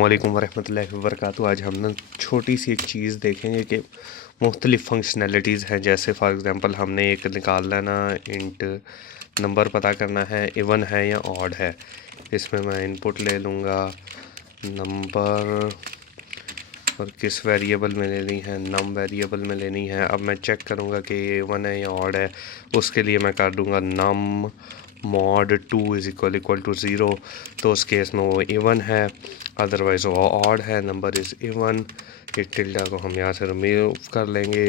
अस्सलामुअलैकुम वरहमतुल्लाहि वबरकातुहू। आज हम ना छोटी सी एक चीज़ देखेंगे कि मुख्तलिफ़ फंक्शनैलिटीज़ हैं। जैसे फ़ॉर एग्ज़ाम्पल हमने एक निकालना है ना, इंट नंबर पता करना है इवन है या ऑड है। इसमें मैं इनपुट ले लूँगा नंबर और किस वेरिएबल में लेनी है, नम वेरिएबल में लेनी है। अब मैं चेक करूँगा कि ये इवन है या ऑड है। उसके लिए मैं कर दूँगा नम मॉड 2 इज़ इक्वल टू 0, तो उस केस में वो इवन है, अदरवाइज़ वो ऑड है। नंबर इज़ इवन, ये टिल्डा को हम यहाँ से रिमूव कर लेंगे।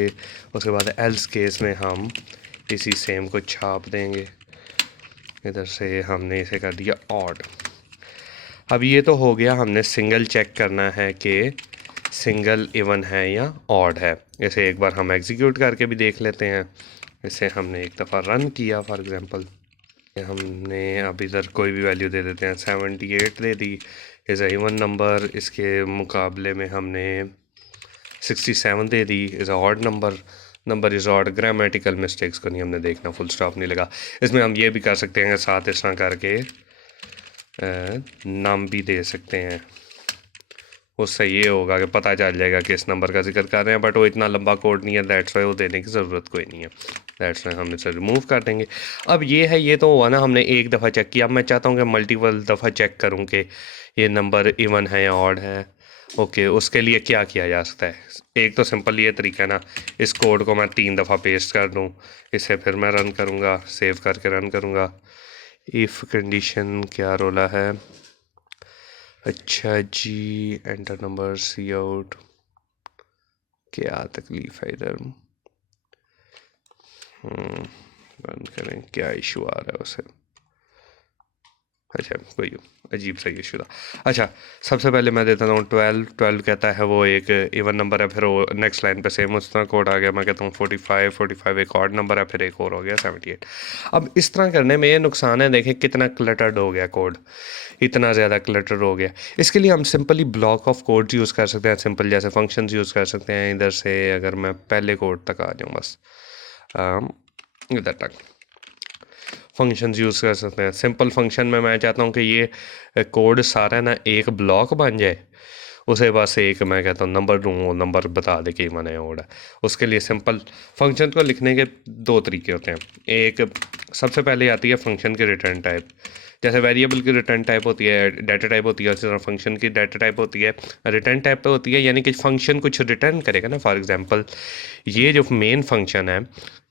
उसके बाद एल्स केस में हम इसी सेम को छाप देंगे। इधर से हमने इसे कर दिया ऑड। अब ये तो हो गया, हमने सिंगल चेक करना है कि सिंगल इवन है या ऑड है। इसे एक बार हम एग्जीक्यूट करके भी देख लेते हैं। इसे हमने एक दफ़ा रन किया फॉर एग्ज़ाम्पल, हमने अब इधर कोई भी वैल्यू दे देते हैं, 78 दे दी, इज़ अ इवन नंबर। इसके मुकाबले में हमने 67 दे दी, is a odd number. Number is odd, grammatical mistakes को नहीं हमने देखना, फुल स्टॉप नहीं लगा। इसमें हम ये भी कर सकते हैं कि साथ इस तरह करके नाम भी दे सकते हैं। उससे ये होगा कि पता चल जाएगा कि इस नंबर का जिक्र कर रहे हैं, बट वो इतना लंबा कोड नहीं है, दैट्स वाई वो देने की ज़रूरत कोई नहीं है। दैट्स वाई हम इसे रिमूव कर देंगे। अब ये है, ये तो हुआ ना, हमने एक दफ़ा चेक किया। अब मैं चाहता हूँ कि मल्टीपल दफ़ा चेक करूँ कि ये नंबर इवन है या ऑड है। ओके, उसके लिए क्या किया जा सकता है? एक तो सिंपल ये तरीका है ना, इस कोड को मैं 3 दफ़ा पेस्ट कर दूँ, इसे फिर मैं रन करूँगा, सेव करके रन करूँगा। इफ़ कंडीशन क्या रोला है? अच्छा जी, एंटर नंबर, सी आउट, क्या तकलीफ़ है इधर? रन करें, क्या इशू आ रहा है उसे? अच्छा, कोई अजीब सा इशू था। अच्छा, सबसे पहले मैं देता हूँ 12 कहता है वो एक इवन नंबर है। फिर वो नेक्स्ट लाइन पे सेम उस तरह कोड आ गया। मैं कहता हूँ 45 एक ऑड नंबर है, फिर एक और हो गया 78। अब इस तरह करने में ये नुकसान है, देखें कितना क्लटर्ड हो गया कोड, इतना ज़्यादा क्लटर हो गया। इसके लिए हम simply block of codes use कर सकते हैं, सिंपल जैसे फंक्शंस यूज़ कर सकते हैं। इधर से अगर मैं पहले कोड तक आ जाऊँ, बस इधर तक फंक्शंस यूज़ कर सकते हैं। सिंपल फंक्शन में मैं चाहता हूँ कि ये कोड सारा ना एक ब्लॉक बन जाए, उसे बस एक मैं कहता हूँ नंबर दूँ, वो नंबर बता दे कि मैंने ऑड है। उसके लिए सिंपल फंक्शन को लिखने के 2 तरीके होते हैं। एक, सबसे पहले आती है फंक्शन की रिटर्न टाइप। जैसे वेरिएबल की रिटर्न टाइप होती है, डाटा टाइप होती है, उसी तरह फंक्शन की डाटा टाइप होती है, रिटर्न टाइप पे होती है। यानी कि फंक्शन कुछ रिटर्न करेगा ना। फॉर एग्जांपल ये जो मेन फंक्शन है,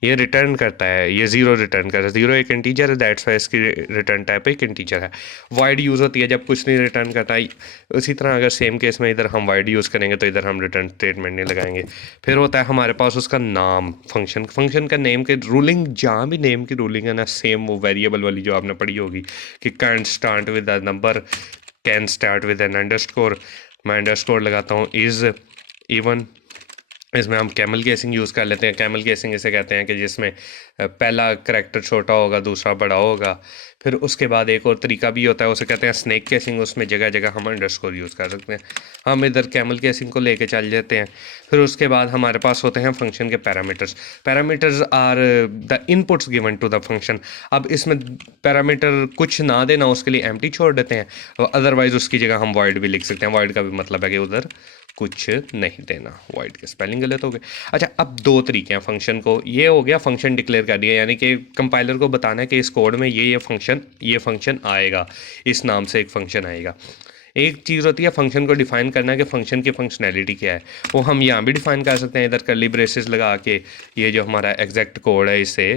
ये रिटर्न करता है, ये 0 रिटर्न करता है। 0 एक इंटीजर है, दैट्स वाई इसकी रिटर्न टाइप एक इंटीजर है। वाइड यूज़ होती है जब कुछ नहीं रिटर्न करता है। उसी तरह अगर सेम केस में इधर हम वाइड यूज़ करेंगे तो इधर हम रिटर्न स्टेटमेंट नहीं लगाएंगे। फिर होता है हमारे पास उसका नाम, फंक्शन का नेम के रूलिंग, जहाँ भी नेम की रूलिंग है ना, सेम वो वेरिएबल वाली जो आपने पढ़ी होगी कि can start with a number, can start with an underscore. मैं अंडरस्कोर लगाता हूँ इज़ इवन। इसमें हम कैमल केसिंग यूज़ कर लेते हैं। कैमल केसिंग इसे कहते हैं कि जिसमें पहला करैक्टर छोटा होगा, दूसरा बड़ा होगा। फिर उसके बाद एक और तरीका भी होता है, उसे कहते हैं स्नेक केसिंग। उसमें जगह जगह हम अंडरस्कोर यूज़ कर सकते हैं। हम इधर कैमल केसिंग को लेके चल जाते हैं। फिर उसके बाद हमारे पास होते हैं फंक्शन के parameters. Parameters are the inputs given to the function. अब इसमें पैरामीटर कुछ ना देना, उसके लिए एम्प्टी छोड़ देते हैं, अदरवाइज उसकी जगह हम वॉइड भी लिख सकते हैं। वॉइड का भी मतलब है कि उधर कुछ नहीं देना। वॉइड के स्पेलिंग गलत हो गए। अच्छा, अब 2 तरीके हैं फंक्शन को। ये हो गया फंक्शन डिक्लेयर कर दिया, यानी कि कंपाइलर को बताना है कि इस कोड में ये फंक्शन आएगा, इस नाम से एक फंक्शन आएगा। एक चीज़ होती है फंक्शन को डिफाइन करना है कि फंक्शन की फंक्शनैलिटी क्या है। वो हम यहाँ भी डिफाइन कर सकते हैं, इधर कर्ली ब्रेसेस लगा के। ये जो हमारा एग्जैक्ट कोड है, इसे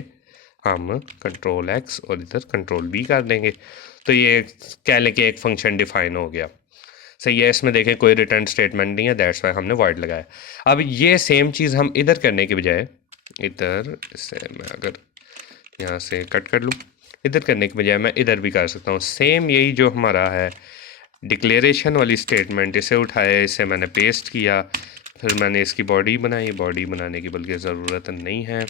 हम कंट्रोल X और इधर कंट्रोल B कर देंगे, तो ये कह लें कि एक फंक्शन डिफाइन हो गया। सही है। इसमें देखें कोई रिटर्न स्टेटमेंट नहीं है, दैट्स वाई हमने वॉइड लगाया। अब ये सेम चीज़ हम इधर करने के बजाय, इधर इसे मैं अगर यहाँ से कट कर लूँ, इधर करने के बजाय मैं इधर भी कर सकता हूँ। सेम यही जो हमारा है डिक्लेरेशन वाली स्टेटमेंट, इसे उठाया, इसे मैंने पेस्ट किया, फिर मैंने इसकी बॉडी बनाई। बॉडी बनाने की बल्कि ज़रूरत नहीं है,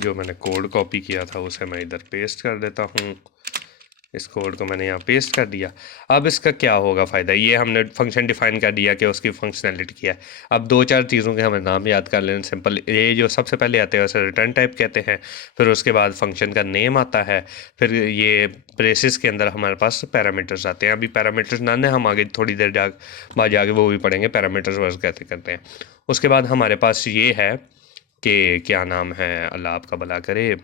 जो मैंने कोड कॉपी किया था उसे मैं इधर पेस्ट कर देता हूँ। इस कोड को मैंने यहाँ पेस्ट कर दिया। अब इसका क्या होगा फ़ायदा, ये हमने फंक्शन डिफाइन कर दिया कि उसकी फंक्शनैलिटी क्या है। अब 2-4 चीज़ों के हमें नाम याद कर लेना सिंपल। ये जो सबसे पहले आते हैं उसे रिटर्न टाइप कहते हैं, फिर उसके बाद फंक्शन का नेम आता है, फिर ये ब्रेसेस के अंदर हमारे पास पैरामीटर्स आते हैं। अभी पैरामीटर्स ना ने हम आगे थोड़ी देर बाद जाके वो भी पढ़ेंगे पैरामीटर्स वर्क कैसे करते हैं। उसके बाद हमारे पास ये है कि क्या नाम है, अल्लाह आपका भला करे,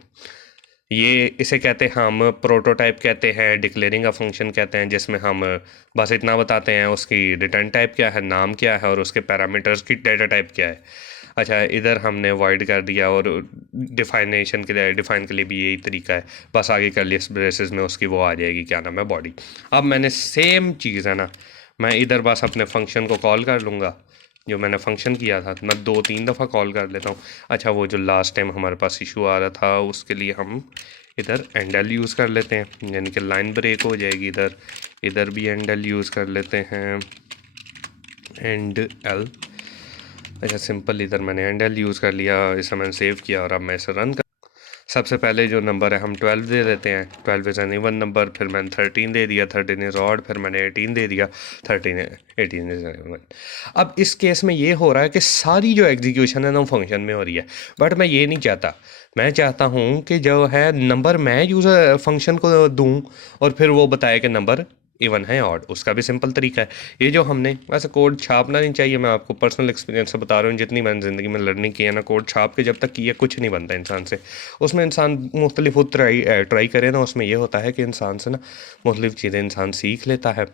ये इसे कहते हैं हम प्रोटोटाइप कहते हैं, डिक्लेयरिंग अ फंक्शन कहते हैं, जिसमें हम बस इतना बताते हैं उसकी रिटर्न टाइप क्या है, नाम क्या है और उसके पैरामीटर्स की डेटा टाइप क्या है। अच्छा, इधर हमने वॉइड कर दिया और डिफाइनेशन के लिए, डिफाइन के लिए भी यही तरीका है, बस आगे कर लिस्ट ब्रेसेस में उसकी वो आ जाएगी, क्या नाम है, बॉडी। अब मैंने सेम चीज़ है ना, मैं इधर बस अपने फंक्शन को कॉल कर लूँगा, जो मैंने फंक्शन किया था मैं 2-3 दफ़ा कॉल कर लेता हूँ। अच्छा, वो जो लास्ट टाइम हमारे पास इशू आ रहा था उसके लिए हम इधर एंडल यूज़ कर लेते हैं, यानी कि लाइन ब्रेक हो जाएगी। इधर भी एंडल यूज़ कर लेते हैं, एंड एल। अच्छा, सिंपल इधर मैंने एंडल यूज़ कर लिया, इसे मैंने सेव किया और अब मैं इसे रन कर। सबसे पहले जो नंबर है हम 12 दे देते हैं, 12 इज़ एन इवन नंबर, फिर मैंने 13 दे दिया, 13 इज़ ऑड, फिर मैंने 18 दे दिया, 18 इज़ एन इवन। अब इस केस में ये हो रहा है कि सारी जो एग्जीक्यूशन है ना फंक्शन में हो रही है, बट मैं ये नहीं चाहता। मैं चाहता हूँ कि जो है नंबर मैं यूज़र फंक्शन को दूँ और फिर वो बताए कि नंबर इवन है ऑड। उसका भी सिंपल तरीका है, ये जो हमने वैसे कोड छापना नहीं चाहिए, मैं आपको पर्सनल एक्सपीरियंस से बता रहा हूँ, जितनी मैंने ज़िंदगी में लर्निंग की है ना, कोड छाप के जब तक किया कुछ नहीं बनता इंसान से। उसमें इंसान मुख्तलिफ ट्राई करे ना, उसमें ये होता है कि इंसान से ना मुख्तलिफ चीज़ें इंसान सीख लेता है,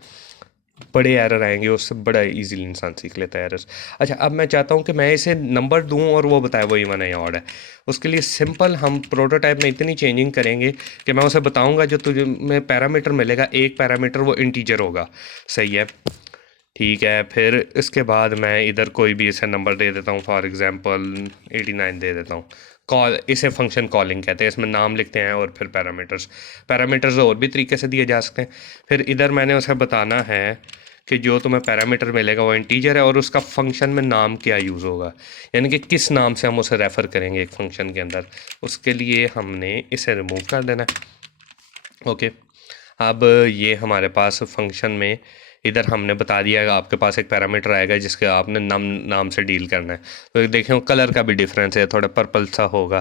बड़े एरर आएंगे उससे बड़ा इजीली इंसान सीख लेता है एरर्स। अच्छा, अब मैं चाहता हूँ कि मैं इसे नंबर दूँ और वो बताए वो इवन है या ऑड है। उसके लिए सिंपल हम प्रोटोटाइप में इतनी चेंजिंग करेंगे कि मैं उसे बताऊँगा जो तुझे में पैरामीटर मिलेगा, एक पैरामीटर वो इंटीजर होगा, सही है, ठीक है। फिर इसके बाद मैं इधर कोई भी इसे नंबर दे देता हूँ, फॉर एग्जांपल 89 दे देता हूँ। कॉल, इसे फंक्शन कॉलिंग कहते हैं, इसमें नाम लिखते हैं और फिर पैरामीटर्स और भी तरीके से दिए जा सकते हैं। फिर इधर मैंने उसे बताना है कि जो तुम्हें पैरामीटर मिलेगा वो इंटीजर है और उसका फंक्शन में नाम क्या यूज़ होगा, यानी कि किस नाम से हम उसे रेफ़र करेंगे एक फंक्शन के अंदर। उसके लिए हमने इसे रिमूव कर देना है। ओके, अब ये हमारे पास फंक्शन में इधर हमने बता दिया है, आपके पास एक पैरामीटर आएगा जिसके आपने नाम से डील करना है। तो देखें कलर का भी डिफरेंस है, थोड़ा पर्पल सा होगा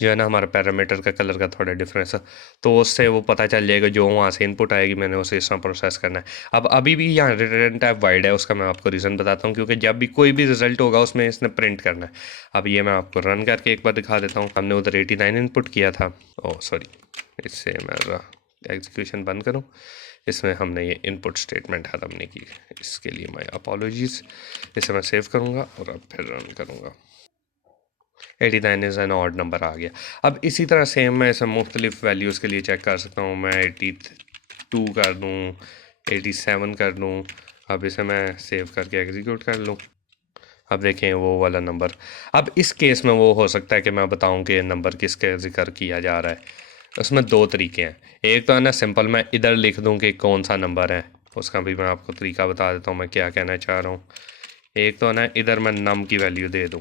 जो है ना, हमारा पैरामीटर का कलर का थोड़ा डिफरेंस है, तो उससे वो पता चल जाएगा जो वहाँ से इनपुट आएगी मैंने उसे इस तरह प्रोसेस करना है। अब अभी भी यहाँ रिटर्न टाइप वाइड है, उसका मैं आपको रीज़न बताता हूँ, क्योंकि जब भी कोई भी रिजल्ट होगा उसमें इसने प्रिंट करना है। अब ये मैं आपको रन करके एक बार दिखा देता हूँ। हमने उधर 89 इनपुट किया था, ओह सॉरी, इससे मैं एग्जीक्यूशन बंद करूँ, इसमें हमने ये इनपुट स्टेटमेंट ख़त्म नहीं की, इसके लिए मैं अपॉलॉजीज़। इसे मैं सेव करूँगा और अब फिर रन करूँगा। 89 इज़ एन ऑड नंबर आ गया। अब इसी तरह सेम मैं इसे मुख्तलिफ वैल्यूज़ के लिए चेक कर सकता हूँ, मैं 82 कर दूँ, 87 कर दूँ। अब इसे मैं सेव करके एग्जीक्यूट कर लूँ। अब देखें वो वाला नंबर। अब इस केस में वो हो सकता है कि मैं बताऊँ कि नंबर किसके ज़िक्र किया जा रहा है। उसमें 2 तरीके हैं, एक तो है ना सिंपल मैं इधर लिख दूं कि कौन सा नंबर है, उसका भी मैं आपको तरीका बता देता हूं मैं क्या कहना चाह रहा हूं। एक तो है ना इधर मैं नम की वैल्यू दे दूं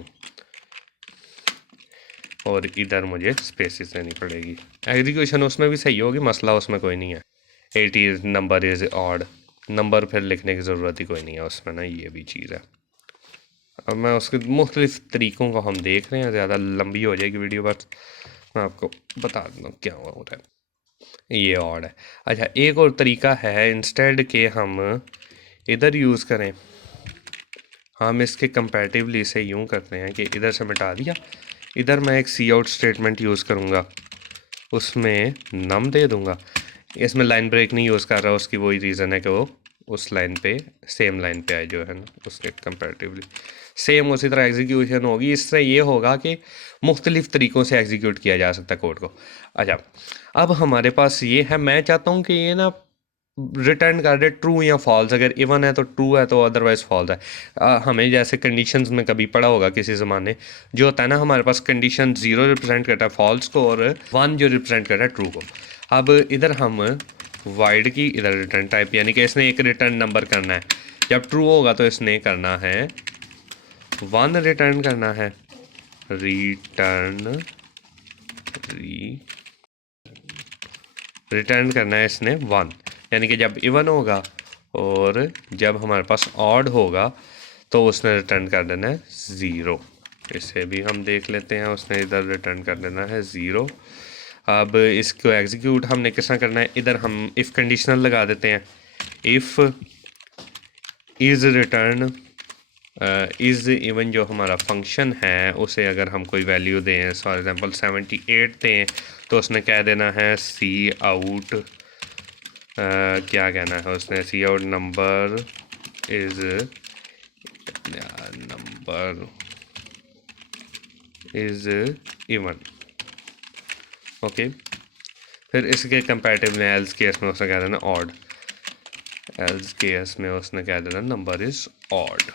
और इधर मुझे स्पेसिस देनी पड़ेगी। एग्जीक्यूशन उसमें भी सही होगी, मसला उसमें कोई नहीं है। 80 नंबर इज़ ऑड, नंबर फिर लिखने की ज़रूरत ही कोई नहीं है उसमें ना, ये भी चीज़ है। अब मैं उसके मुख्तलिफ तरीक़ों को हम देख रहे हैं, ज़्यादा लंबी हो जाएगी वीडियो, बस मैं आपको बता दूँ क्या हो रहा है। ये ऑड है। अच्छा, एक और तरीका है, इंस्टेड के हम इधर यूज़ करें, हम इसके कंपैरेटिवली इसे यूँ करते हैं कि इधर से मिटा दिया, इधर मैं एक सी आउट स्टेटमेंट यूज़ करूँगा, उसमें नम दे दूँगा। इसमें लाइन ब्रेक नहीं यूज़ कर रहा, उसकी वही रीज़न है कि वो उस लाइन पे सेम लाइन पे आए जो है ना, उसके कंपैरेटिवली सेम उसी तरह एग्जीक्यूशन होगी। इस तरह ये होगा कि मुख्तलिफ तरीक़ों से एग्जीक्यूट किया जा सकता है कोड को। अच्छा, अब हमारे पास ये है, मैं चाहता हूँ कि ये ना रिटर्न कर दे ट्रू या फॉल्स, अगर इवन है तो ट्रू है, तो अदरवाइज फॉल्स है। हमें जैसे कंडीशंस में कभी पढ़ा होगा किसी ज़माने, जो होता है ना हमारे पास कंडीशन 0 रिप्रेजेंट करता है फॉल्स को और 1 जो रिप्रेजेंट करता है ट्रू को। अब इधर हम वाइड की इधर रिटर्न टाइप, यानी कि इसने एक रिटर्न नंबर करना है, जब ट्रू होगा तो इसने करना है 1 रिटर्न करना है, रिटर्न रिटर्न करना है इसने 1, यानी कि जब इवन होगा और जब हमारे पास ऑड होगा तो उसने रिटर्न कर देना है 0। इसे भी हम देख लेते हैं, उसने इधर रिटर्न कर देना है 0। अब इसको एग्जीक्यूट हमने किस तरह करना है, इधर हम इफ़ कंडीशनल लगा देते हैं। If is return is even जो हमारा फंक्शन है उसे अगर हम कोई वैल्यू दें, फॉर एग्जांपल 78 दें, तो उसने क्या देना है, सी आउट क्या कहना है उसने, see out number is even. Okay, फिर इसके कंपैरेटिव में एल्स केस में उसने कह देना ऑड, एल्स केस में उसने कह देना नंबर इज़ ऑड।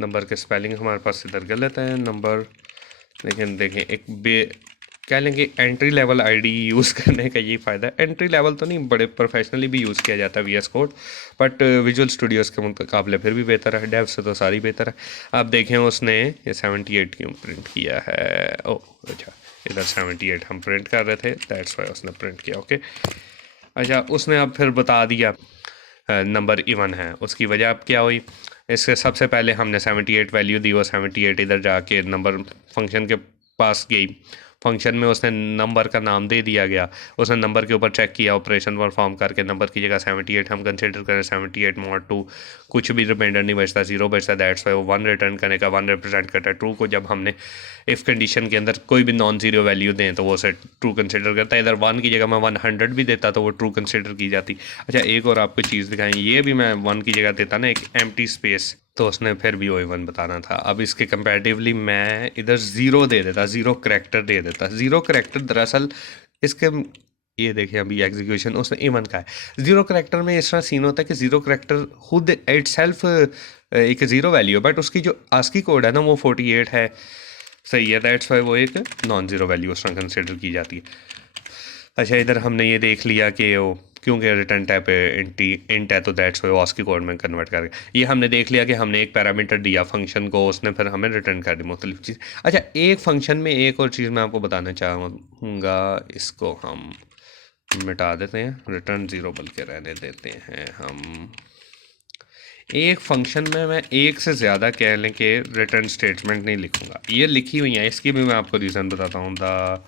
नंबर के स्पेलिंग हमारे पास इधर गलत है नंबर, लेकिन देखें एक क्या लेंगे, एंट्री लेवल आईडी यूज़ करने का ये फ़ायदा है। एंट्री लेवल तो नहीं, बड़े प्रोफेशनली भी यूज़ किया जाता है VS code, but visual studios के मुकाबले फिर भी बेहतर है, डेव से तो सारी बेहतर है। अब देखें उसने ये 78 क्यों प्रिंट किया है, ओह अच्छा इधर 78 हम प्रिंट कर रहे थे, दैट्स वाई उसने प्रिंट किया। ओके अच्छा, उसने अब फिर बता दिया नंबर इवन है, उसकी वजह अब क्या हुई, इससे सबसे पहले हमने 78 वैल्यू दी, वो 78 इधर जाके नंबर फंक्शन के पास गई, फंक्शन में उसने नंबर का नाम दे दिया गया, उसने नंबर के ऊपर चेक किया, ऑपरेशन परफॉर्म करके नंबर की जगह 78 हम कंसिडर करें, 78 mod 2 कुछ भी रिमाइंडर नहीं बचता, 0 बचता, दैट्स वाई वो 1 रिटर्न करने का, 1 रिप्रेजेंट करता है ट्रू को। जब हमने इफ़ कंडीशन के अंदर कोई भी नॉन ज़ीरो वैल्यू दें तो वो उसे ट्रू कंसिडर करता है, इधर 1 की जगह मैं 100 भी देता तो वो ट्रू कंसिडर की जाती। अच्छा एक और आपको चीज़ दिखाएं, ये भी मैं 1 की जगह देता ना एक एम्प्टी स्पेस, तो उसने फिर भी वही 1 बताना था। अब इसके कंपैरेटिवली मैं इधर 0 दे देता, 0 करैक्टर दे देता। 0 करैक्टर दरअसल इसके, ये देखिए अभी एग्जीक्यूशन उसने इवन का है। 0 करैक्टर में इस तरह सीन होता है कि 0 करैक्टर खुद इटसेल्फ एक 0 वैल्यू है, बट उसकी जो आस्की कोड है ना वो 48 है, सही है, दैट्स वाई वो एक नॉन ज़ीरो वैल्यू उस तरह कंसिडर की जाती है। अच्छा इधर हमने ये देख लिया कि वो क्योंकि रिटर्न टाइप इंट है तो दैट्स वाई आस्की कोड में कन्वर्ट कर, ये हमने देख लिया कि हमने एक पैरामीटर दिया फंक्शन को, उसने फिर हमें रिटर्न कर दी मुख्तलिफ चीज़। अच्छा एक फंक्शन में एक और चीज़ मैं आपको बताना चाहूँगा, इसको हम मिटा देते हैं, रिटर्न 0 बल्कि रहने देते हैं हम। एक फंक्शन में मैं एक से ज़्यादा कह लें कि रिटर्न स्टेटमेंट नहीं लिखूँगा, ये लिखी हुई है, इसकी भी मैं आपको रीज़न बताता हूँ। द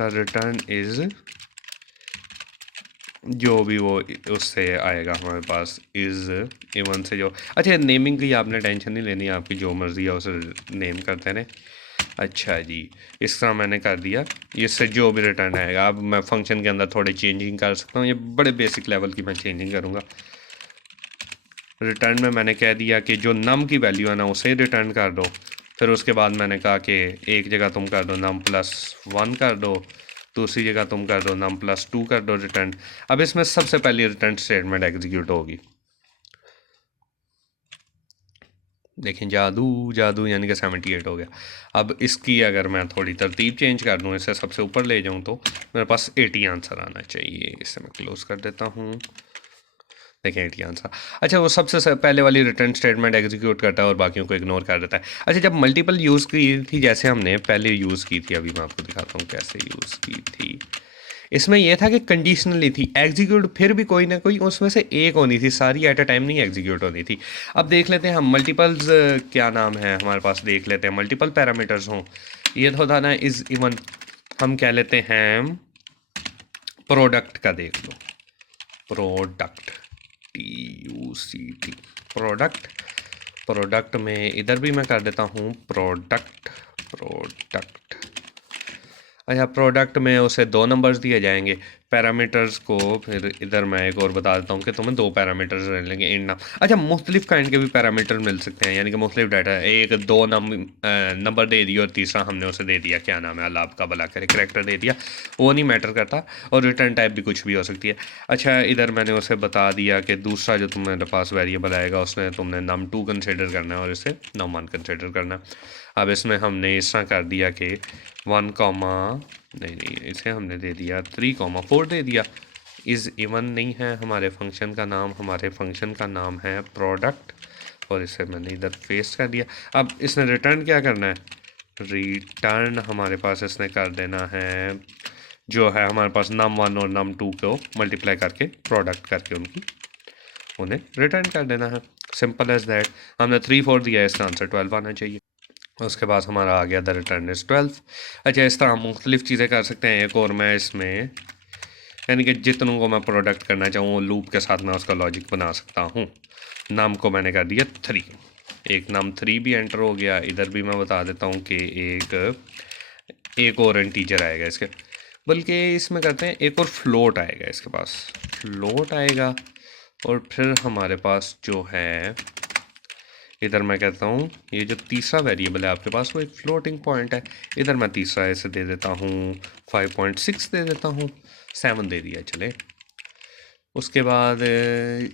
रिटर्न इज़ जो भी वो उससे आएगा हमारे पास इज़ इवन से जो, अच्छा नेमिंग की आपने टेंशन नहीं लेनी, आपकी जो मर्ज़ी है उसे नेम करते रहें। अच्छा जी इस तरह मैंने कर दिया, इससे जो भी रिटर्न आएगा, अब मैं फंक्शन के अंदर थोड़ी चेंजिंग कर सकता हूँ, ये बड़े बेसिक लेवल की मैं चेंजिंग करूँगा। रिटर्न में मैंने कह दिया कि जो नम की वैल्यू है ना उसे रिटर्न कर दो, फिर उसके बाद मैंने कहा कि एक जगह तुम कर दो नम +1 कर दो, दूसरी जगह तुम कर दो नम +2 कर दो रिटर्न। अब इसमें सबसे पहले रिटर्न स्टेटमेंट एग्जीक्यूट होगी, देखें जादू जादू, यानी कि 78 हो गया। अब इसकी अगर मैं थोड़ी तरतीब चेंज कर दूँ, इसे सबसे ऊपर ले जाऊँ तो मेरे पास 80 आंसर आना चाहिए, इसे मैं क्लोज कर देता हूँ, देखें 80 आंसर। अच्छा वो सबसे पहले वाली रिटर्न स्टेटमेंट एग्जीक्यूट करता है और बाकियों को इग्नोर कर देता है। अच्छा जब मल्टीपल यूज़ की थी, जैसे हमने पहले यूज़ की थी, अभी मैं आपको दिखाता हूँ कैसे यूज़ की थी, इसमें यह था कि कंडीशनली थी, एग्जीक्यूट फिर भी कोई ना कोई उसमें से एक होनी थी, सारी एट अ टाइम नहीं एग्जीक्यूट होनी थी। अब देख लेते हैं हम मल्टीपल्स क्या नाम है हमारे पास, देख लेते हैं मल्टीपल पैरामीटर्स हों, ये तो था ना इज़ इवन, हम क्या लेते हैं प्रोडक्ट का, देख लो प्रोडक्ट TUCT प्रोडक्ट, प्रोडक्ट में इधर भी मैं कर देता हूँ प्रोडक्ट। अच्छा प्रोडक्ट में उसे 2 नंबर्स दिए जाएंगे, पैरामीटर्स को फिर इधर मैं एक और बता देता हूँ कि तुम्हें 2 पैरामीटर्स रह लेंगे इन नाम। अच्छा मुख्तलिफ काइंड के भी पैरामीटर मिल सकते हैं, यानी कि मुख्तलिफ डाटा, एक 2 नंबर दे दिया और तीसरा हमने उसे दे दिया क्या नाम है, अल्लाह आपका भला करे, करैक्टर दे दिया, वो नहीं मैटर करता, और रिटर्न टाइप भी कुछ भी हो सकती है। अच्छा इधर मैंने उसे बता दिया कि दूसरा जो तुम्हारे पास वेरिएबल आएगा उसमें तुमने num2 कंसिडर करना है और इसे num1 कंसिडर करना है। अब इसमें हमने इस तरह कर दिया कि 1, नहीं इसे हमने दे दिया 3, 4 दे दिया, इज़ इवन नहीं है हमारे फंक्शन का नाम, हमारे फंक्शन का नाम है प्रोडक्ट। और इसे मैंने इधर पेस्ट कर दिया। अब इसने रिटर्न क्या करना है, रिटर्न हमारे पास इसने कर देना है जो है हमारे पास num1 और num2 को मल्टीप्लाई करके प्रोडक्ट करके उन्हें रिटर्न कर देना है। Simple as that. हमने 3 4 दिया है, इसका आंसर 12 आना चाहिए। उसके बाद हमारा आ गया द रिटर्न इज 12। अच्छा, इस तरह हम मुख्तलिफ चीज़ें कर सकते हैं। एक और मैं इसमें यानी कि जितनों को मैं प्रोडक्ट करना चाहूँ वो लूप के साथ मैं उसका लॉजिक बना सकता हूँ। नाम को मैंने कर दिया 3, एक नाम 3 भी एंटर हो गया। इधर भी मैं बता देता हूँ कि एक और इंटीजर आएगा इसके, बल्कि इसमें करते हैं एक और फ्लोट आएगा इसके पास, फ्लोट आएगा। और फिर हमारे पास जो है इधर मैं कहता हूँ ये जो तीसरा वेरिएबल है आपके पास वो एक फ्लोटिंग पॉइंट है। इधर मैं तीसरा ऐसे दे देता हूँ 5.6 दे देता हूँ, 7 दे दिया चले। उसके बाद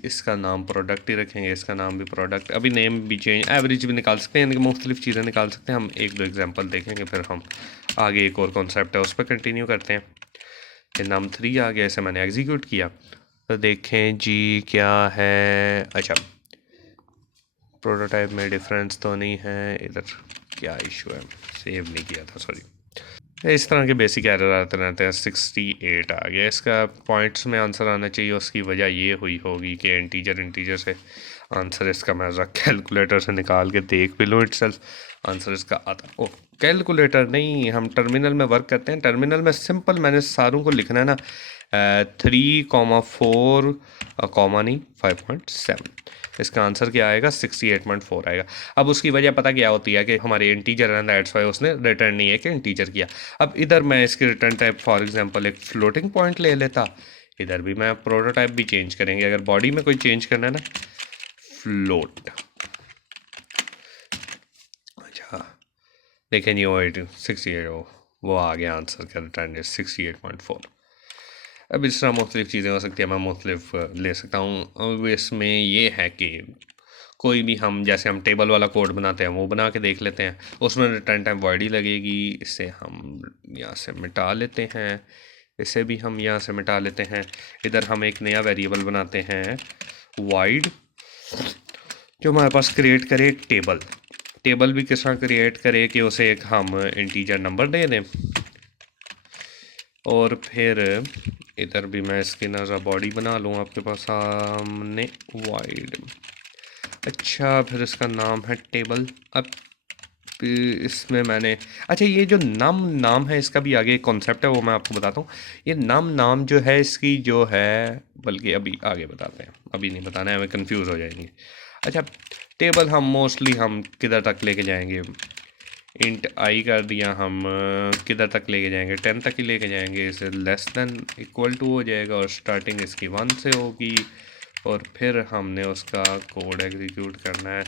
इसका नाम प्रोडक्ट ही रखेंगे, इसका नाम भी प्रोडक्ट। अभी नेम भी चेंज, एवरेज भी निकाल सकते हैं, यानी कि मुख्तलिफ चीज़ें निकाल सकते हैं। हम एक दो एग्जांपल देखेंगे, फिर हम आगे एक और कॉन्सेप्ट है उस पर कंटिन्यू करते हैं। ये नाम 3 आ गया, इसे मैंने एग्जीक्यूट किया तो देखें जी क्या है। अच्छा, प्रोटोटाइप में डिफरेंस तो नहीं है, इधर क्या इशू है, सेव नहीं किया था, सॉरी। इस तरह के बेसिक एरर आते रहते हैं। 68 आ गया, इसका पॉइंट्स में आंसर आना चाहिए। उसकी वजह ये हुई होगी कि इंटीजर से आंसर इसका मैं कैलकुलेटर से निकाल के देख भी लूँ इटसेल्फ, आंसर इसका आता। ओ, कैलकुलेटर नहीं, हम टर्मिनल में वर्क करते हैं। टर्मिनल में सिंपल मैंने सारों को लिखना है ना, 3,4 कॉमा नहीं 5.7। इसका आंसर क्या आएगा, 68.4 आएगा। अब उसकी वजह पता क्या होती है कि हमारे इंटीजर है, दैट्स वाई उसने रिटर्न नहीं है कि इंटीजर किया। अब इधर मैं इसकी रिटर्न टाइप फॉर एग्जांपल एक फ्लोटिंग पॉइंट ले लेता, इधर भी मैं प्रोटोटाइप भी चेंज करेंगे। अगर बॉडी में कोई चेंज करना है ना, फ्लोट। अच्छा देखें जी, 68 वो आ गया आंसर का, रिटर्न इज 68.4। अब इस तरह मुख्तलिफ चीज़ें हो सकती है, मैं मुख्तलिफ ले सकता हूँ। अब इसमें ये है कि कोई भी हम जैसे हम टेबल वाला कोड बनाते हैं वो बना के देख लेते हैं, उसमें रिटर्न टाइम वॉइड ही लगेगी। इसे हम यहाँ से मिटा लेते हैं, इसे भी हम यहाँ से मिटा लेते हैं। इधर हम एक नया वेरिएबल बनाते हैं वॉइड, जो हमारे पास क्रिएट करे एक टेबल। टेबल भी किस तरह क्रिएट करे कि उसे एक हम इंटीजर नंबर दे दें। और फिर इधर भी मैं इसकी नज़र बॉडी बना लूँ आपके पास सामने वाइड। अच्छा, फिर इसका नाम है टेबल। अब इसमें मैंने, अच्छा ये जो नाम है इसका भी आगे एक कॉन्सेप्ट है, वो मैं आपको बताता हूँ। ये नाम जो है इसकी जो है, बल्कि अभी आगे बताते हैं, अभी नहीं बताना है, हमें कंफ्यूज हो जाएंगे। अच्छा, टेबल हम मोस्टली हम किधर तक लेके जाएंगे, इंट आई कर दिया, हम किधर तक लेके जाएंगे, 10 तक ही लेके जाएंगे। इसे लेस देन इक्वल टू हो जाएगा और स्टार्टिंग इसकी 1 से होगी। और फिर हमने उसका कोड एग्जीक्यूट करना है,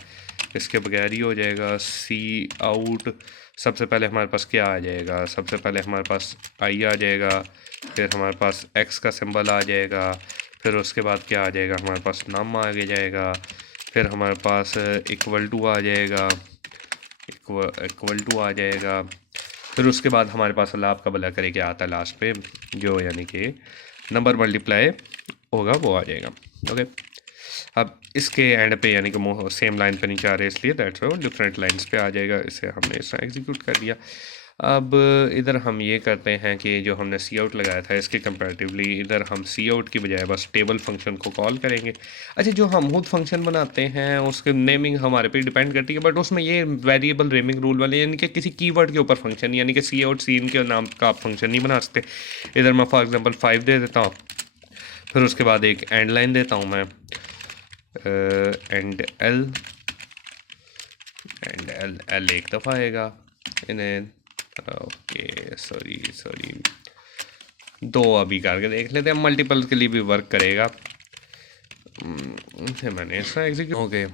इसके बगैर ही हो जाएगा। सी आउट, सबसे पहले हमारे पास क्या आ जाएगा, सबसे पहले हमारे पास आई आ जाएगा, फिर हमारे पास एक्स का सिंबल आ जाएगा, फिर उसके बाद क्या आ जाएगा, हमारे पास नम आगे जाएगा, फिर हमारे पास इक्वल टू आ जाएगा, इक्वल टू आ जाएगा। फिर उसके बाद हमारे पास अल्लाह आपका भला करे क्या आता है लास्ट पे, जो यानी कि नंबर मल्टीप्लाई होगा वो आ जाएगा। ओके, अब इसके एंड पे यानी कि सेम लाइन पे नहीं जा रहे, इसलिए दैट्स वो डिफरेंट लाइंस पे आ जाएगा। इसे हमने इस तरह एग्जीक्यूट कर दिया। अब इधर हम ये करते हैं कि जो हमने सी आउट लगाया था इसके कंपैरेटिवली इधर हम सी आउट की बजाय बस टेबल फंक्शन को कॉल करेंगे। अच्छा, जो हम खुद फंक्शन बनाते हैं उसके नेमिंग हमारे पे डिपेंड करती है, बट उसमें ये वेरिएबल नेमिंग रूल वाले यानी कि किसी कीवर्ड के ऊपर फंक्शन, यानी कि सी आउट सीन के नाम का आप फंक्शन नहीं बना सकते। इधर मैं फॉर एग्जाम्पल 5 दे देता हूँ, फिर उसके बाद एक एंड लाइन देता हूँ मैं, एंड एल एक दफ़ा आएगा इन्हें। ओके सॉरी 2 अभी करके देख लेते हैं, मल्टीपल के लिए भी वर्क करेगा। मैंने इसका एग्जीक्यूट ओके,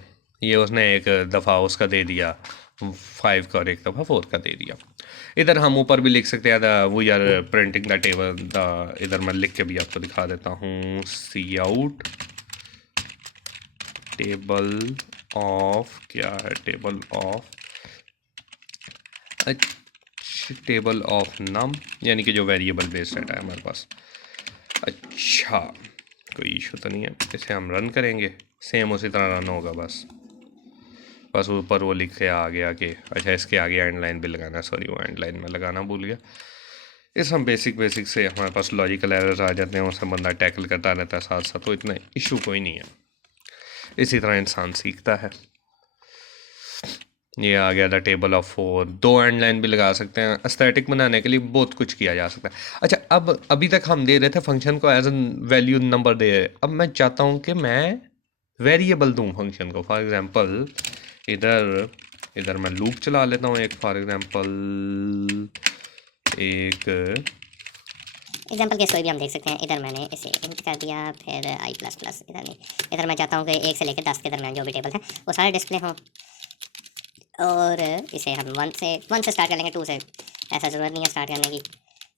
ये उसने एक दफ़ा उसका दे दिया 5 का और एक दफ़ा 4 का दे दिया। इधर हम ऊपर भी लिख सकते हैं वो यार प्रिंटिंग द टेबल द, इधर मैं लिख के भी आपको दिखा देता हूँ, सी आउट टेबल ऑफ, क्या है टेबल ऑफ, टेबल ऑफ नम, यानी कि जो वेरिएबल बेस्ड डाटा है हमारे पास। अच्छा, कोई इशू तो नहीं है, इसे हम रन करेंगे, सेम उसी तरह रन होगा बस। बस ऊपर वो लिखे आ गया कि अच्छा इसके आगे एंड लाइन भी लगाना, सॉरी वो एंड लाइन में लगाना भूल गया। इस हम बेसिक से हमारे पास लॉजिकल एरर्स आ जाते हैं, उसे बंदा टैकल करता रहता है साथ साथ, तो इतना इशू कोई नहीं है। इसी तरह इंसान सीखता है। ये आ गया था टेबल ऑफ 4, 2 एंड लाइन भी लगा सकते हैं। एस्थेटिक बनाने के लिए बहुत कुछ किया जा सकता है। अच्छा, अब अभी तक हम दे रहे थे फंक्शन को एज एन वैल्यू नंबर दे रहे, अब मैं चाहता हूँ कि मैं वेरिएबल दूँ फंक्शन को। फॉर एग्जांपल इधर मैं लूप चला लेता हूँ एक, फॉर एग्जांपल एक एग्जाम्पल केस कोई भी हम देख सकते हैं। इधर मैंने इसे इंट कर दिया, फिर आई प्लस प्लस, इधर नहीं, इधर मैं चाहता हूँ कि 1 से लेकर 10 के दरमियान जो भी टेबल हैं वो सारे डिस्प्ले हों, और इसे हम 1 से स्टार्ट कर लेंगे, 2 से ऐसा ज़रूरत नहीं है स्टार्ट करने की।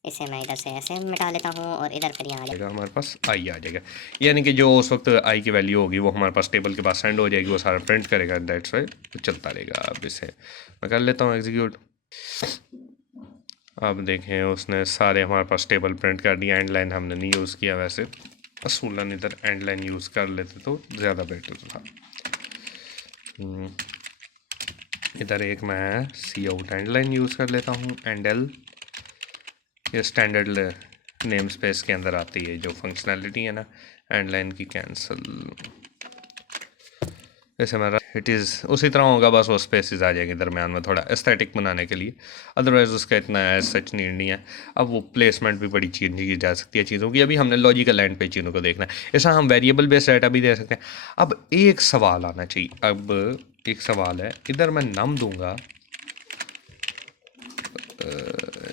इसे मैं इधर से ऐसे मिटा लेता हूँ और इधर फिर यहाँ आ जाएगा, हमारे पास आई आ जाएगा। यानी कि जो उस वक्त आई की वैल्यू होगी वो हमारे पास टेबल के पास सेंड हो जाएगी, वो सारा प्रिंट करेगा, दैट्स वाई तो चलता रहेगा। अब इसे मैं कर लेता हूँ एग्जीक्यूट। अब देखें उसने सारे हमारे पास टेबल प्रिंट कर दिया। एंड लाइन हमने नहीं यूज़ किया, वैसे असूलन इधर एंड लाइन यूज़ कर लेते तो ज़्यादा बेटर था। इधर एक मैं सी आउट एंड लाइन यूज़ कर लेता हूँ, एंड एल, ये स्टैंडर्ड नेम स्पेस के अंदर आती है जो फंक्शनैलिटी है ना एंड लाइन की, कैंसिल। जैसे मेरा इट इज़ उसी तरह होगा, बस वो स्पेसिस आ जाएंगे दरमियान में थोड़ा एस्थेटिक बनाने के लिए, अदरवाइज़ उसका इतना एज सच नीड नहीं है। अब वो प्लेसमेंट भी बड़ी चेंज की जा सकती है चीज़ों की। अभी हमने लॉजिकल एंड पे चीज़ों को देखना है, ऐसा हम वेरिएबल बेस्ड डाटा भी दे सकते हैं। अब एक सवाल आना चाहिए, अब एक सवाल है, इधर मैं नाम दूंगा,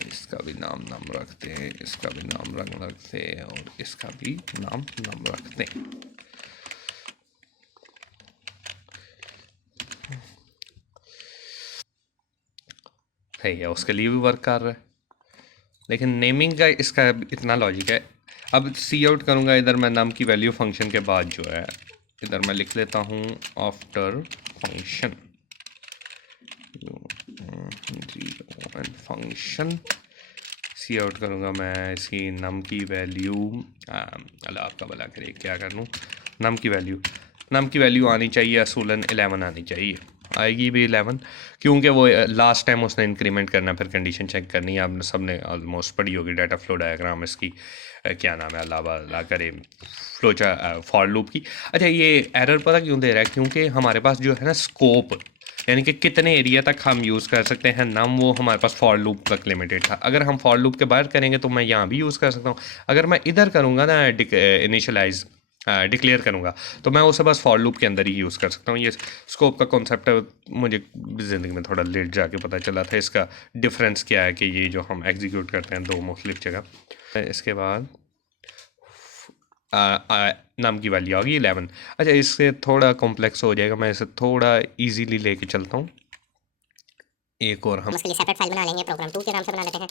इसका भी नाम रखते हैं, इसका भी नाम रखते हैं, और इसका भी नाम रखते हैं। सही है, उसके लिए भी वर्क कर रहा है, लेकिन नेमिंग का इसका इतना लॉजिक है। अब सी आउट करूँगा, इधर मैं नाम की वैल्यू फंक्शन के बाद जो है, इधर मैं लिख लेता हूँ आफ्टर फंक्शन फंक्शन सी आउट करूँगा मैं इसकी नम की वैल्यू, अल्लाह आपका भला करे, क्या कर लूँ, नम की वैल्यू आनी चाहिए असूलन 11 आनी चाहिए, आएगी भी 11, क्योंकि वो लास्ट टाइम उसने इंक्रीमेंट करना, फिर कंडीशन चेक करनी है। आपने सबने ऑलमोस्ट पढ़ी होगी डाटा फ्लो डायग्राम इसकी, क्या नाम है, अल्लाह करे, फॉर लूप की। अच्छा, ये एरर पता क्यों दे रहा है, क्योंकि हमारे पास जो है ना स्कोप, यानी कि कितने एरिया तक हम यूज़ कर सकते हैं नाम, वो हमारे पास फॉर लूप तक लिमिटेड था। अगर हम फॉर लूप के बाहर करेंगे तो मैं यहाँ भी यूज़ कर सकता हूँ। अगर मैं इधर करूँगा ना इनिशियलाइज डिक्लेयर करूँगा, तो मैं उसे बस फॉर लूप के अंदर ही यूज़ कर सकता हूँ। ये स्कोप का कॉन्सेप्ट मुझे ज़िंदगी में थोड़ा लेट जाके पता चला था, इसका डिफरेंस क्या है कि ये जो हम एग्जीक्यूट करते हैं 2 मुख्तलिफ जगह। इसके बाद नाम की वैल्यू आ गई 11। अच्छा, इससे थोड़ा कॉम्प्लेक्स हो जाएगा, मैं इसे थोड़ा इजीली लेके चलता हूँ। एक और हम उसके लिए सेपरेट फाइल बना लेंगे, प्रोग्राम 2 के नाम से बना लेते हैं,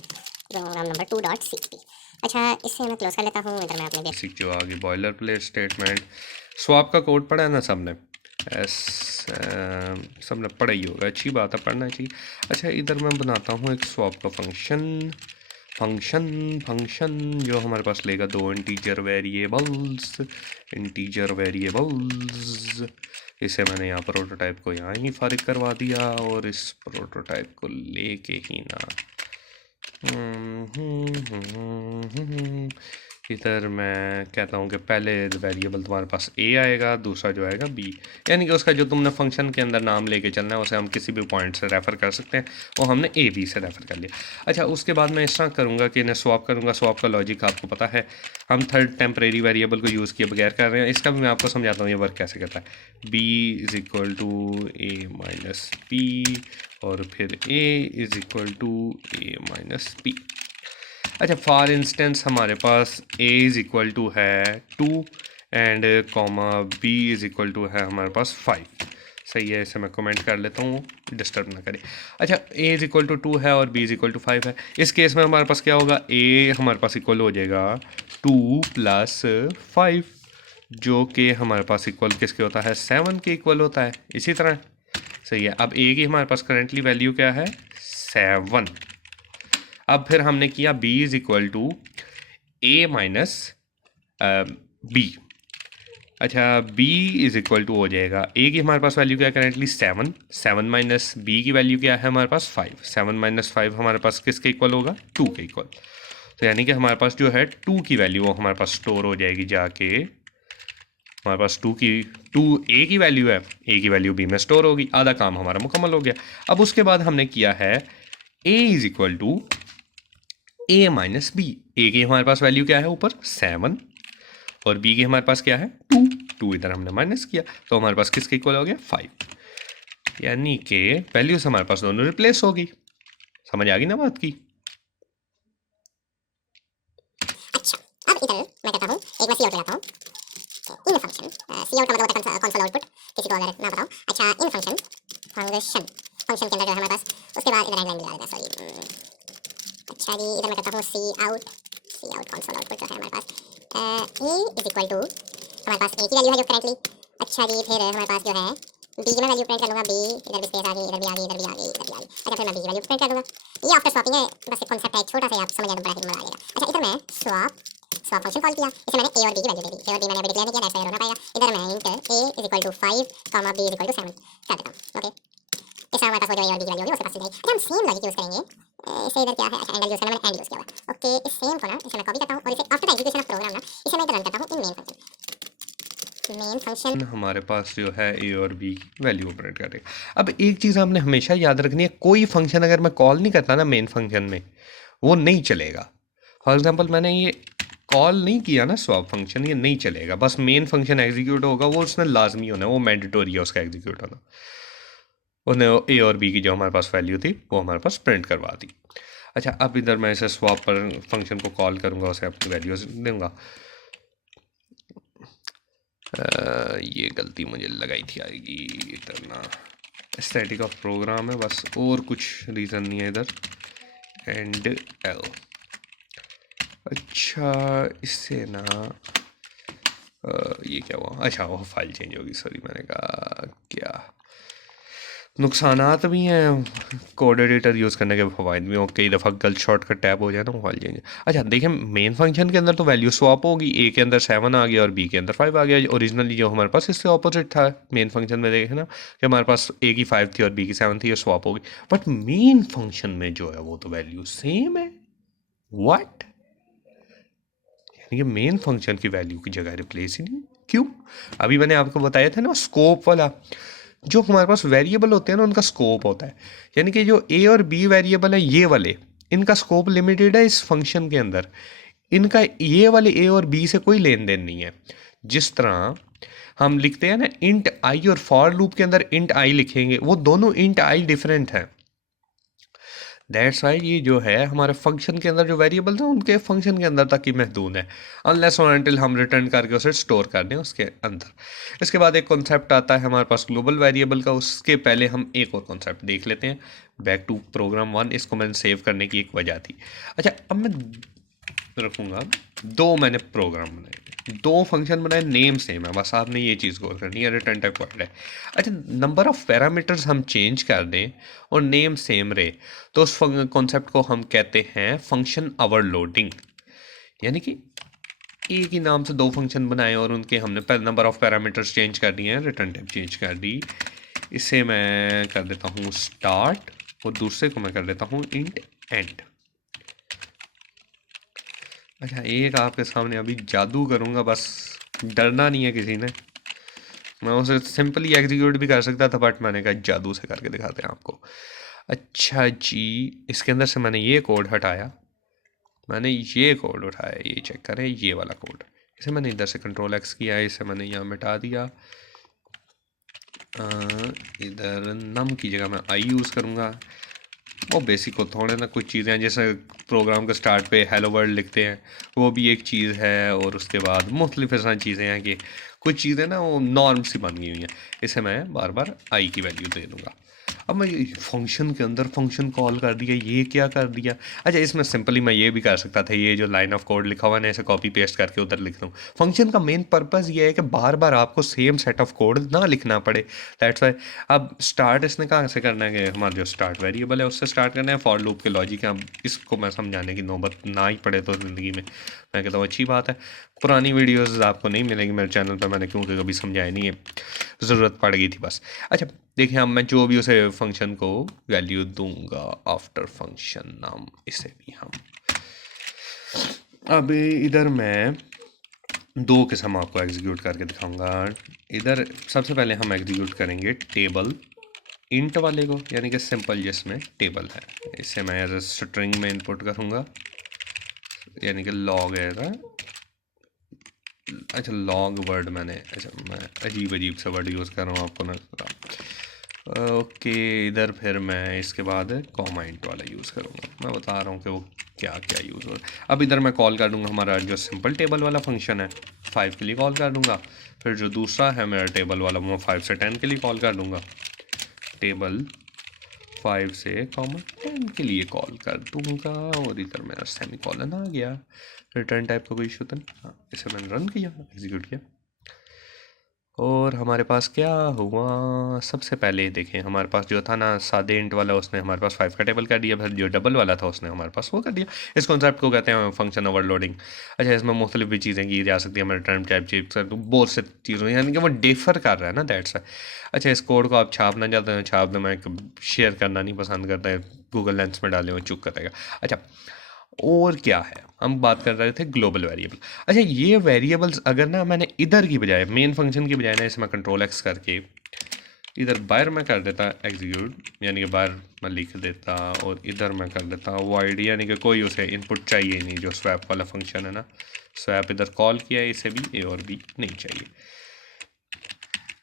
प्रोग्राम नंबर 2.cpp। अच्छा, इससे मैं क्लोज कर लेता हूँ। इधर मैं अपने बेसिक जो आगे बॉयलर प्लेट स्टेटमेंट, स्वैप का कोड पढ़ा है ना सबने, सबने पढ़ा ही होगा, अच्छी बात है, पढ़ना चाहिए। अच्छा, इधर मैं बनाता हूँ एक स्वैप का फंक्शन जो हमारे पास लेगा 2 इंटीजर वेरिएबल्स। इसे मैंने यहाँ प्रोटोटाइप को यहाँ ही फारिग करवा दिया, और इस प्रोटोटाइप को लेके ही ना इधर मैं कहता हूँ कि पहले वेरिएबल तुम्हारे पास ए आएगा, दूसरा जो आएगा बी, यानी कि उसका जो तुमने फंक्शन के अंदर नाम लेके चलना है उसे हम किसी भी पॉइंट से रेफ़र कर सकते हैं, वो हमने ए बी से रेफ़र कर लिया। अच्छा, उसके बाद मैं इस तरह करूँगा कि इन्हें स्वैप करूँगा। स्वैप का लॉजिक आपको पता है, हम थर्ड टेम्परेरी वेरिएबल को यूज़ किए बगैर कर रहे हैं। इसका भी मैं आपको समझाता हूँ ये वर्क कैसे करता है। B is equal to a minus p, और फिर a is equal to a minus p. अच्छा, फॉर इंस्टेंस हमारे पास a इज़ इक्वल टू है 2 and comma b is equal to है हमारे पास 5। सही है, इसे मैं कमेंट कर लेता हूँ, डिस्टर्ब ना करें। अच्छा, a इज़ इक्वल टू 2 है और b इज़ इक्वल टू 5 है। इस केस में हमारे पास क्या होगा, a हमारे पास इक्वल हो जाएगा 2 प्लस 5, जो कि हमारे पास इक्वल किसके होता है, 7 के इक्वल होता है। इसी तरह सही है। अब a की हमारे पास करेंटली वैल्यू क्या है, 7। अब फिर हमने किया b is equal to a minus b, अच्छा b इज इक्वल टू हो जाएगा, a की हमारे पास वैल्यू क्या है करेंटली 7, 7 माइनस b की वैल्यू क्या है हमारे पास 5, 7 माइनस 5 हमारे पास किसके इक्वल होगा 2 के इक्वल। तो यानी कि हमारे पास जो है 2 की वैल्यू वो हमारे पास स्टोर हो जाएगी जाके, हमारे पास 2 a की वैल्यू है, a की वैल्यू b में स्टोर होगी, आधा काम हमारा मुकम्मल हो गया। अब उसके बाद हमने किया है a is equal to a minus b, a की हमारे पास वैल्यू क्या है ऊपर 7 और b की हमारे पास क्या है 2 इधर हमने माइनस किया, तो हमारे पास किसके इक्वल हो गया 5, यानी कि वैल्यूज हमारे पास दोनों रिप्लेस होगी। समझ आ गई ना बात की। अच्छा, अब इधर मैं करता हूँ, एक मैं सी आउट लगाता हूँ इन फंक्शन, सी आउट का मतलब होता है कंसोल आउटपुट, किसी को अगर ना बताऊँ। अच्छा, इन फंक्शन फंक्शन के अंदर जो है हमारे पास, उसके बाद इधर लाइन लगा देना, सॉरी। अच्छा जी, इधर मैं करता हूँ सी आउट कंसोल आउटपुट जो है हमारे पास ए इज इक्वल टू, हमारे पास ए की वैल्यू है जो करेंटली। अच्छा जी, फिर हमारे पास जो है बी की मैं वैल्यू प्रिंट कर लूँगा, बी इधर भी स्पेस आ गई, इधर भी आ गई, इधर भी आ गई, इधर भी आ गई। अच्छा, फिर मैं बी की वैल्यू प्रिंट कर दूँगा। ये आफ्टर स्वैपिंग है, बस एक कॉन्सेप्ट है छोटा सा, आप समझ जाए तो बड़ा ही मजा आ जाएगा। अच्छा, इधर मैं स्वैप फंक्शन कॉल किया, इसे मैंने ए और बी की वैल्यू दे दी, ए और बी मैंने अभी डिक्लेयर नहीं किया, ऐसा एरर होना पाएगा। इधर मैं int a is equal to 5 comma b is equal to 7 कर देता हूँ। ओके, इस हमारे पास वो जो ए और बी की वैल्यू होगी उसके पास सीधा ही। अच्छा, हम सेम लॉजिक यूज करेंगे, इसे इधर क्या है, अच्छा एंगल यूज करना, मैंने एंड यूज किया हुआ है। ओके, इस सेम को ना इसे मैं कॉपी करता हूँ और इसे after the execution of program ना इसे मैं इधर रन करता हूँ इन मेन फंक्शन। हमारे पास जो है ए और बी की वैल्यू प्रिंट करेगा। अब एक चीज़ आपने हमेशा याद रखनी है, कोई फंक्शन अगर मैं कॉल नहीं करता ना मेन फंक्शन में, वो नहीं चलेगा। फॉर एग्जांपल मैंने ये कॉल नहीं किया ना स्वैप फंक्शन, ये नहीं चलेगा, बस मेन फंक्शन एग्जीक्यूट होगा, वो उसमें लाजमी होना है, वो मैंडेटोरी है उसका एग्जीक्यूट होना। उसने ए और बी की जो हमारे पास वैल्यू थी वो हमारे पास प्रिंट करवा दी। अच्छा, अब इधर मैं इसे स्वैप पर फंक्शन को कॉल करूँगा, उसे अपनी वैल्यूज दूँगा। ये गलती मुझे लगाई थी आएगी, इधर ना स्टैटिक ऑफ प्रोग्राम है बस, और कुछ रीज़न नहीं है इधर। एंड एल, अच्छा इससे ना ये क्या हुआ, अच्छा वो फाइल चेंज होगी, सॉरी मैंने कहा क्या, नुकसानात भी हैं कोड एडिटर यूज़ करने के, फ़वाइद भी हों, कई दफ़ा गलत शॉर्टकट टैब हो जाए ना वो फाइल चेंज। अच्छा देखिए, मेन फंक्शन के अंदर तो वैल्यू स्वैप होगी, ए के अंदर 7 आ गया और बी के अंदर 5 आ गया। ओरिजिनली जो हमारे पास इससे ऑपोजिट था मेन फंक्शन में, देखे ना कि हमारे पास ए की 5 थी और बी की 7 थी और स्वैप होगी। बट मेन फंक्शन में जो है वो तो वैल्यू सेम है। व्हाट, यानी कि मेन फंक्शन की वैल्यू की जगह रिप्लेस ही नहीं। क्यों? अभी मैंने आपको बताया था ना स्कोप वाला, जो हमारे पास वेरिएबल होते हैं ना उनका स्कोप होता है, यानी कि जो ए और बी वेरिएबल है ये वाले, इनका स्कोप लिमिटेड है इस फंक्शन के अंदर, इनका ये वाले ए और बी से कोई लेन देन नहीं है। जिस तरह हम लिखते हैं ना इंट आई, और फॉर लूप के अंदर इंट आई लिखेंगे, वो दोनों इंट आई डिफरेंट है। दैट्स वाई ये जो है हमारे फंक्शन के अंदर जो वेरिएबल्स हैं उनके फंक्शन के अंदर तक ही महदूद है, अनलेस और अनटिल हम रिटर्न करके उसे स्टोर कर दें उसके अंदर। इसके बाद एक कॉन्सेप्ट आता है हमारे पास ग्लोबल वेरिएबल का, उसके पहले हम एक और कॉन्सेप्ट देख लेते हैं, बैक टू प्रोग्राम 1। इसको मैंने सेव करने की एक वजह थी। अच्छा, अब मैं रखूँगा दो, मैंने प्रोग्राम बनाए, दो फंक्शन बनाए, नेम सेम है, बस आपने ये चीज़ गौर करनी है, रिटर्न टाइप वर्ड है। अच्छा, नंबर ऑफ पैरामीटर्स हम चेंज कर दें और नेम सेम रहे, तो उस कॉन्सेप्ट को हम कहते हैं फंक्शन ओवरलोडिंग। यानी कि एक ही नाम से दो फंक्शन बनाए और उनके हमने नंबर ऑफ पैरामीटर्स चेंज कर दिए हैं, रिटर्न टाइप चेंज कर दी। इसे मैं कर देता हूँ स्टार्ट और दूसरे को मैं कर देता हूँ इंट एंड। अच्छा, एक आपके सामने अभी जादू करूँगा, बस डरना नहीं है किसी ने, मैं उसे सिंपली एग्जीक्यूट भी कर सकता था, बट मैंने कहा जादू से करके दिखाते हैं आपको। अच्छा जी, इसके अंदर से मैंने ये कोड हटाया, मैंने ये कोड उठाया, ये चेक करें ये वाला कोड, इसे मैंने इधर से कंट्रोल एक्स किया, इसे मैंने यहाँ मिटा दिया। इधर नम की जगह मैं आई यूज़ करूँगा। वो बेसिक को थोड़े ना कुछ चीज़ें हैं, जैसे प्रोग्राम के स्टार्ट पे हेलो वर्ल्ड लिखते हैं, वो भी एक चीज़ है, और उसके बाद मुख्तलिफ ऐसा चीज़ें हैं कि कुछ चीज़ें ना वो नॉर्म सी बन गई हुई हैं, इसे मैं बार बार आई की वैल्यू दे दूँगा। अब मैं फंक्शन के अंदर फंक्शन कॉल कर दिया, ये क्या कर दिया। अच्छा, इसमें सिंपली मैं ये भी कर सकता था, ये जो लाइन ऑफ कोड लिखा हुआ है ना, इसे कॉपी पेस्ट करके उधर लिख दूँ। फंक्शन का मेन पर्पज़ ये है कि बार बार आपको सेम सेट ऑफ कोड ना लिखना पड़े, दैट्स वाई। अब स्टार्ट इसने कहाँ से करना है कि हमारा जो स्टार्ट वेरिएबल है उससे स्टार्ट करना है, फॉर लूप के लॉजिक है। अब इसको मैं समझाने की नौबत ना ही पड़े तो ज़िंदगी में मैं कहता हूँ अच्छी बात है। पुरानी वीडियोस आपको नहीं मिलेंगी मेरे चैनल पर, मैंने क्योंकि कभी समझाया नहीं है, ज़रूरत पड़ गई थी बस। अच्छा देखिए, अब मैं जो भी उसे फंक्शन को वैल्यू दूंगा, आफ्टर फंक्शन नाम इसे भी हम, अब इधर मैं दो किस्म आपको एग्जीक्यूट करके दिखाऊंगा। इधर सबसे पहले हम एग्जीक्यूट करेंगे टेबल इंट वाले को, यानी कि सिंपल जिसमें टेबल है। इसे मैं एज ए स्ट्रिंग में इनपुट करूंगा, यानी कि लॉग है। अच्छा, लॉग वर्ड मैंने, अच्छा मैं अजीब से वर्ड यूज़ कर रहा हूँ आपको ना। ओके, इधर फिर मैं इसके बाद कॉमा इंट वाला यूज़ करूँगा। मैं बता रहा हूँ कि वो क्या क्या यूज़ हो रहा है। अब इधर मैं कॉल कर दूँगा हमारा जो सिंपल टेबल वाला फंक्शन है, 5 के लिए कॉल कर दूँगा। फिर जो दूसरा है मेरा टेबल वाला, वो 5 से 10 के लिए कॉल कर दूँगा। टेबल 5 से 10 के लिए कॉल कर दूँगा, और इधर मेरा सेमी कॉलन आ गया। रिटर्न टाइप का कोई इशू तो नहीं। हाँ, इसे मैंने रन किया, एग्जीक्यूट किया, और हमारे पास क्या हुआ। सबसे पहले देखें, हमारे पास जो था ना सादे इंट वाला, उसने हमारे पास 5 का टेबल कर दिया। फिर जो डबल वाला था उसने हमारे पास वो कर दिया। इस कॉन्सेप्ट को कहते हैं फंक्शन ओवरलोडिंग। अच्छा, इसमें मुख्तलिफ भी चीज़ें की जा सकती है, हमारे रिटर्न टाइप चेक कर, तो बहुत से चीज़ों, यानी कि वो डिफर कर रहा है ना, दैट्स। अच्छा, इस कोड को आप छापना चाहते हैं छाप दो, मैं शेयर करना नहीं पसंद करता है, गूगल लेंस में डाले हुए चुप करेगा। अच्छा, और क्या है, हम बात कर रहे थे ग्लोबल वेरिएबल। अच्छा, ये वेरिएबल्स अगर ना मैंने इधर की बजाय, मेन फंक्शन की बजाय ना, इसमें कंट्रोल एक्स करके इधर बाहर मैं कर देता एग्जीक्यूट, यानी कि बाहर मैं लिख देता, और इधर मैं कर देता वॉइड, यानी कि कोई उसे इनपुट चाहिए नहीं। जो स्वैप वाला फंक्शन है ना, स्वैप इधर कॉल किया है, इसे भी ए और बी नहीं चाहिए,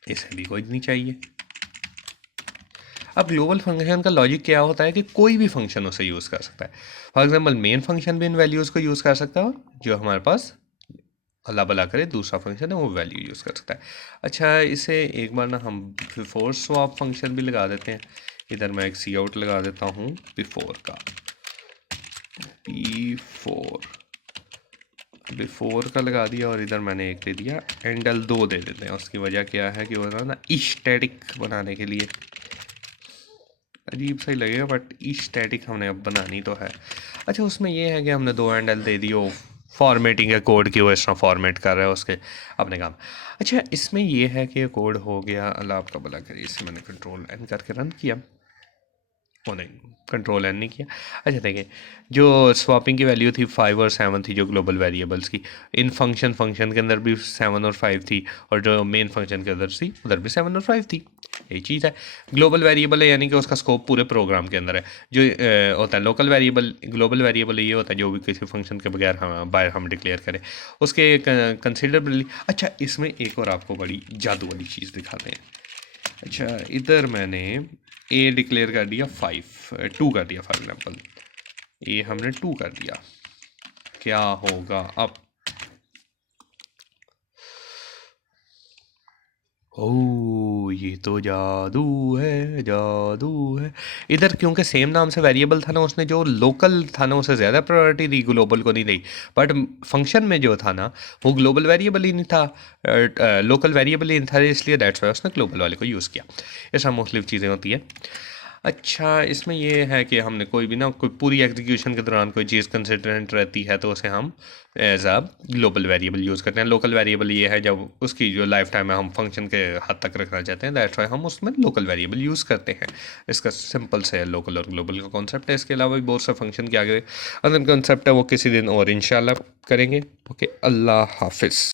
इसे भी कोई नहीं चाहिए। अब ग्लोबल फंक्शन का लॉजिक क्या होता है कि कोई भी फंक्शन उसे यूज़ कर सकता है। फॉर एग्जांपल, मेन फंक्शन भी इन वैल्यूज़ को यूज़ कर सकता है, जो हमारे पास अल्लाह भला करे दूसरा फंक्शन है वो वैल्यू यूज़ कर सकता है। अच्छा, इसे एक बार ना हम बिफोर स्वैप फंक्शन भी लगा देते हैं। इधर मैं एक सी आउट लगा देता हूँ बिफोर का, बिफोर का लगा दिया, और इधर मैंने एक दे दिया एंडल 2 दे देते हैं। उसकी वजह क्या है कि वो ना स्टैटिक बनाने के लिए, अजीब सा ही लगेगा बट स्टैटिक हमने अब बनानी तो है। अच्छा, उसमें ये है कि हमने 2 एंडल दे दी, वो फॉर्मेटिंग है कोड की, वो इस तरह फॉर्मेट कर रहा है उसके अपने काम। अच्छा, इसमें ये है कि कोड हो गया, अल्लाह आपका भला करे। इसे मैंने कंट्रोल एन करके रन किया, वो नहीं, कंट्रोल एन नहीं किया। अच्छा देखें, जो स्वैपिंग की वैल्यू थी 5 और 7 थी, जो ग्लोबल वेरिएबल्स की, इन फंक्शन के अंदर भी 7 और 5 थी, और जो मेन फंक्शन के अंदर थी उधर भी 7 और 5 थी। यही चीज़ है ग्लोबल वेरिएबल है, यानी कि उसका स्कोप पूरे प्रोग्राम के अंदर है। जो होता है लोकल वेरिएबल, ग्लोबल वेरिएबल ये होता है जो भी किसी फंक्शन के बगैर हम बाहर हम डिक्लेयर करें उसके कंसिडरेबली। अच्छा, इसमें एक और आपको बड़ी जादू वाली चीज़ दिखाते हैं। अच्छा, इधर मैंने ए डिक्लेयर कर दिया 2 कर दिया, फॉर एग्जांपल ए हमने 2 कर दिया, क्या होगा अब। ओह, ये तो जादू है, जादू है। इधर क्योंकि सेम नाम से वेरिएबल था ना, उसने जो लोकल था ना उसे ज़्यादा प्रायोरिटी दी, ग्लोबल को नहीं दी। बट फंक्शन में जो था ना वो ग्लोबल वेरिएबल ही नहीं था, लोकल वेरिएबल ही नहीं था, इसलिए दैट्स वाई उसने ग्लोबल वाले को यूज़ किया। ऐसा मुख्तलिफ चीज़ें होती है। अच्छा, इसमें ये है कि हमने कोई भी ना, कोई पूरी एग्जीक्यूशन के दौरान कोई चीज़ कंसिडरेंट रहती है तो उसे हम as a global variable use करते हैं। लोकल वेरिएबल ये है जब उसकी जो लाइफ टाइम है हम फंक्शन के हद तक रखना चाहते हैं, दैट्स वाई हम उसमें लोकल वेरिएबल यूज़ करते हैं। इसका सिंपल से लोकल और ग्लोबल का कॉन्सेप्ट है। इसके अलावा भी बहुत से फंक्शन के आगे अदर कॉन्सेप्ट है, वो किसी दिन और इंशाल्लाह करेंगे। ओके, अल्लाह हाफिज़।